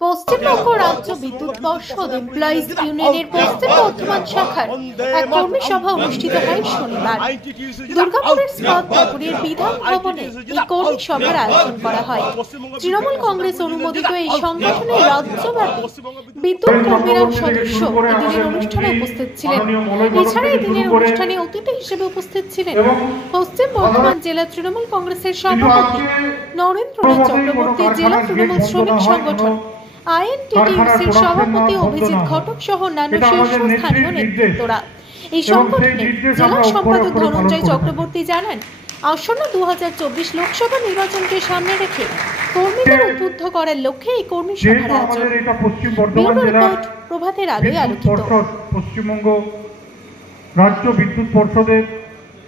পশ্চিমবঙ্গ রাজ্য বিদ্যুৎ পর্ষদ এমপ্লয়িজ ইউনিয়নের পশ্চিম বর্ধমান শাখার এক কর্মী সভা অনুষ্ঠিত হয় শনিবার। দুর্গাপুরের স্কন্দপুরের বিধান ভবনে এই কর্মী সভার আয়োজন করা হয়। তৃণমূল কংগ্রেস অনুমোদিত এই সংগঠনের রাজ্যব্যাপী বিদ্যুৎ কর্মীরাও সদস্য এদিনের অনুষ্ঠানে উপস্থিত ছিলেন। এছাড়া এদিনের অনুষ্ঠানে অতিথি হিসেবে উপস্থিত ছিলেন পশ্চিম বর্ধমান জেলা তৃণমূল কংগ্রেসের সভাপতি নরেন্দ্রনাথ চক্রবর্তী, জেলা তৃণমূল শ্রমিক সংগঠন আইএনটিটিউসির সভাপতি অভিজিৎ ঘটক সহ অন্যান্য শীর্ষস্থানীয় নেতৃত্বরা। এই সংগঠনে জেলা সম্পাদক ধনঞ্জয় চক্রবর্তী জানান, আসন্ন 2024 লোকসভা নির্বাচনকে সামনে রেখে কর্মীদের উদ্বুদ্ধ করার লক্ষ্যে এই কর্মী সভার আয়োজন। প্রভাতের আলোয় আলোকিত। পশ্চিমবঙ্গ রাজ্য বিদ্যুৎ পর্ষদের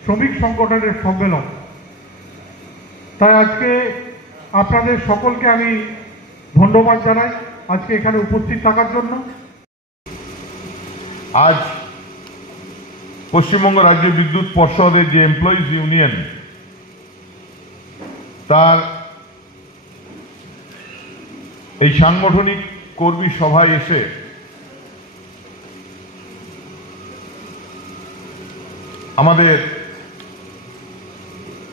শ্রমিক সংগঠনের সম্মেলন, তাই আজকে আপনাদের সকলকে আমি ধন্যবাদ জানাই আজকে এখানে উপস্থিত থাকার জন্য। আজ পশ্চিমবঙ্গ রাজ্য বিদ্যুৎ পর্ষদের যে এমপ্লয়িজ ইউনিয়ন, তার এই সাংগঠনিক কর্মী সভায় এসে আমাদের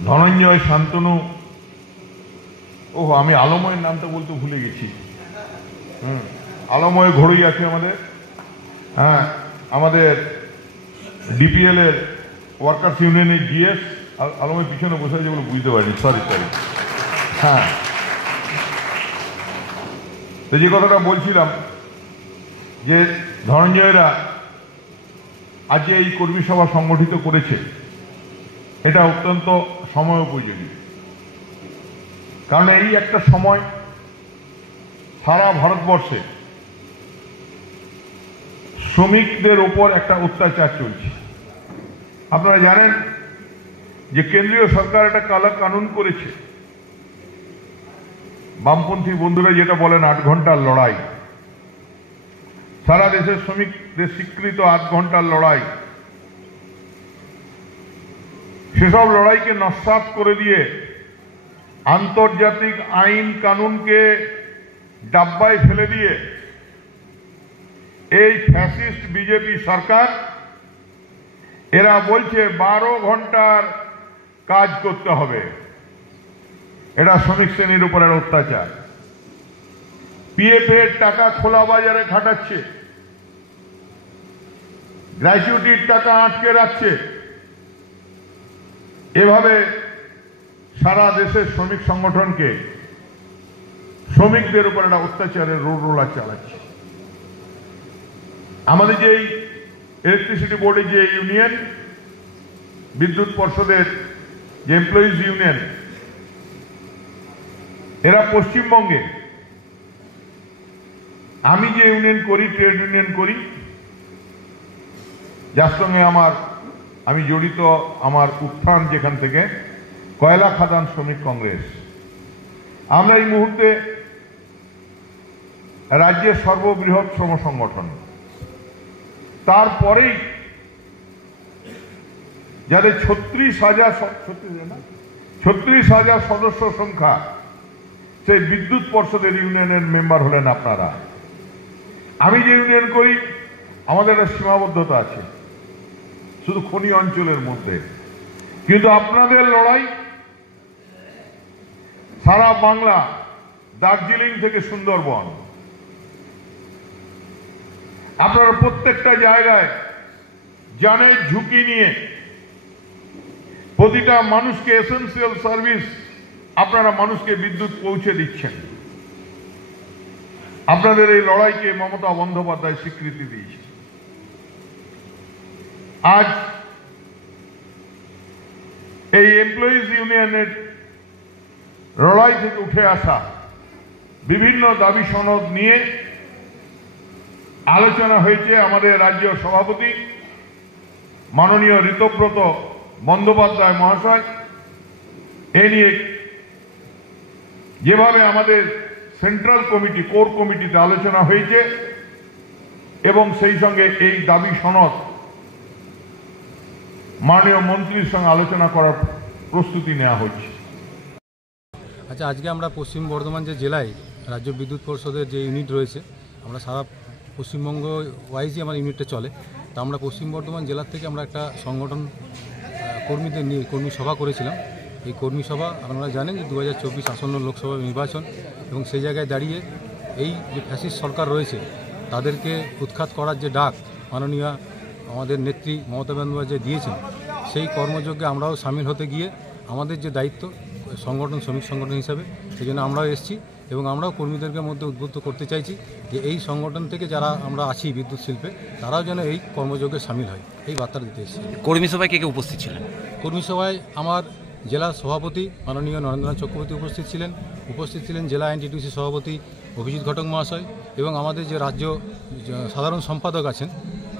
ধনঞ্জয়, শান্তনু, আমি আলময়ের নামটা বলতে ভুলে গেছি, আলময় ঘড়ই আছে আমাদের, আমাদের ডিপিএল এর ওয়ার্কার্স ইউনিয়নের জিএস আলমের পিছনে বসে আছে বলে বুঝতে পারিনি, সরি। তো যে কথাটা বলছিলাম যে ধনঞ্জয়রা আজকে এই কর্মী সভা সংগঠিত করেছে, এটা অত্যন্ত সময় উপযোগী। কারণ এই একটা সময় সারা ভারতবর্ষে শ্রমিকদের উপর একটা অত্যাচার চলছে। আপনারা জানেন যে কেন্দ্রীয় সরকার একটা কালা কানুন করেছে, বামপন্থী বন্ধুরা যেটা বলেন 8 ঘন্টার লড়াই। সারা দেশের শ্রমিকদের স্বীকৃত 8 ঘন্টার লড়াই, সেসব লড়াইকে নস্যাৎ করে দিয়ে আন্তর্জাতিক আইন কানুনকে ডাব্বায় ফেলে দিয়ে এই ফ্যাসিস্ট বিজেপি সরকার এরা বলছে 12 ঘন্টার কাজ করতে হবে। এটা শ্রমিক শ্রেণীর উপরের অত্যাচার। পিএফ এর টাকা খোলা বাজারে খাটাচ্ছে, গ্র্যাচুইটির টাকা আটকে রাখছে। এভাবে সারা দেশের শ্রমিক সংগঠনকে শ্রমিকদের উপর একটা অত্যাচারের রোলা চালাচ্ছে। আমাদের যে ইলেকট্রিসিটি বোর্ডের যে ইউনিয়ন, বিদ্যুৎ পর্ষদের যে এমপ্লয়িজ ইউনিয়ন, এরা পশ্চিমবঙ্গে, আমি যে ইউনিয়ন করি, ট্রেড ইউনিয়ন করি, যার সঙ্গে আমি জড়িত, আমার উত্থান যেখান থেকে কয়লা খাদান শ্রমিক কংগ্রেস, আমরা এই মুহূর্তে রাজ্যের সর্ববৃহৎ শ্রম সংগঠন। তারপরেই যাদের 36,000 সদস্য সংখ্যা, সেই বিদ্যুৎ পর্ষদের ইউনিয়নের মেম্বার হলেন আপনারা। আমি যে ইউনিয়ন করি, আমাদের একটা সীমাবদ্ধতা আছে শুধু খনি অঞ্চলের মধ্যে, কিন্তু আপনাদের লড়াই সারা বাংলা, দার্জিলিং থেকে সুন্দরবন, আপনারা প্রত্যেকটা জায়গায় জানের ঝুঁকি নিয়ে প্রতিটা মানুষকে এসেন্সিয়াল সার্ভিস, আপনারা মানুষকে বিদ্যুৎ পৌঁছে দিচ্ছেন। আপনাদের এই লড়াইকে মমতা বন্দ্যোপাধ্যায় স্বীকৃতি দিয়েছে। আজ এই এমপ্লয়িজ ইউনিয়নের লড়াই থেকে উঠে আসা বিভিন্ন দাবি সনদ নিয়ে আলোচনা হয়েছে। আমাদের রাজ্য সভাপতি মাননীয় ঋতব্রত বন্দ্যোপাধ্যায় মহাশয় এ নিয়ে যেভাবে আমাদের সেন্ট্রাল কমিটি, কোর কমিটিতে আলোচনা হয়েছে, এবং সেই সঙ্গে এই দাবি সনদ মাননীয় মন্ত্রীর সঙ্গে আলোচনা করার প্রস্তুতি নেওয়া হচ্ছে। আচ্ছা, আজকে আমরা পশ্চিম বর্ধমান যে জেলায় রাজ্য বিদ্যুৎ পরিষদের যে ইউনিট রয়েছে, আমরা সারা পশ্চিমবঙ্গ ওয়াইজই আমার ইউনিটটা চলে। তা আমরা পশ্চিম বর্ধমান জেলার থেকে আমরা একটা সংগঠন কর্মীদের নিয়ে কর্মী সভা করেছিলাম। এই কর্মী সভা আপনারা জানেন যে 2024 আসন্ন লোকসভা নির্বাচন, এবং সেই জায়গায় দাঁড়িয়ে এই যে ফ্যাসিস্ট সরকার রয়েছে তাদেরকে উৎখাত করার যে ডাক মাননীয় আমাদের নেত্রী মমতা বন্দ্যোপাধ্যায় দিয়েছেন, সেই কর্মযজ্ঞে আমরাও সামিল হতে গিয়ে আমাদের যে দায়িত্ব সংগঠন, শ্রমিক সংগঠন হিসাবে, সেই জন্য আমরাও এসেছি এবং আমরাও কর্মীদেরকে মধ্যে উদ্বুদ্ধ করতে চাইছি যে এই সংগঠন থেকে যারা আমরা আছি বিদ্যুৎ শিল্পে, তারাও যেন এই কর্মযজ্ঞে সামিল হয়, এই বার্তা দিতে এসেছি। কর্মী সভায় কে কে উপস্থিত ছিলেন? কর্মী সভায় আমার জেলা সভাপতি মাননীয় নরেন্দ্রনাথ চক্রবর্তী উপস্থিত ছিলেন জেলা এনটিটিউসি সভাপতি অভিজিৎ ঘটক মহাশয়, এবং আমাদের যে রাজ্য সাধারণ সম্পাদক আছেন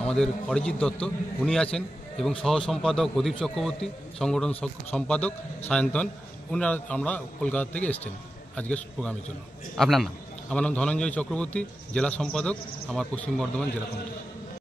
আমাদের অরিজিৎ দত্ত, উনি আছেন, এবং সহ সম্পাদক প্রদীপ চক্রবর্তী, সংগঠন সম্পাদক সায়ন্তন, উনারা আমরা কলকাতা থেকে এসছেন আজকের প্রোগ্রামের জন্য। আপনার নাম? আমার নাম ধনঞ্জয় চক্রবর্তী, জেলা সম্পাদক আমার পশ্চিম বর্ধমান জেলা কমিটি।